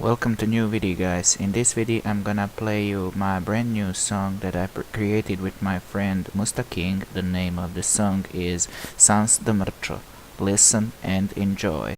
Welcome to new video, guys. In this video I'm gonna play you my brand new song that I created with my friend Musta King. The name of the song is Sans de Marcho. Listen and enjoy.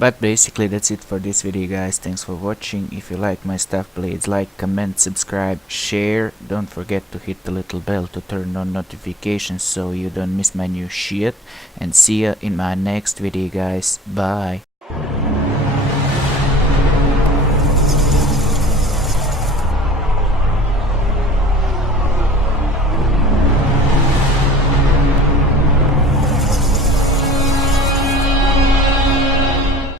But basically that's it for this video, guys. Thanks for watching. If you like my stuff, please like, comment, subscribe, share. Don't forget to hit the little bell to turn on notifications so you don't miss my new shit. And see ya in my next video, guys. Bye.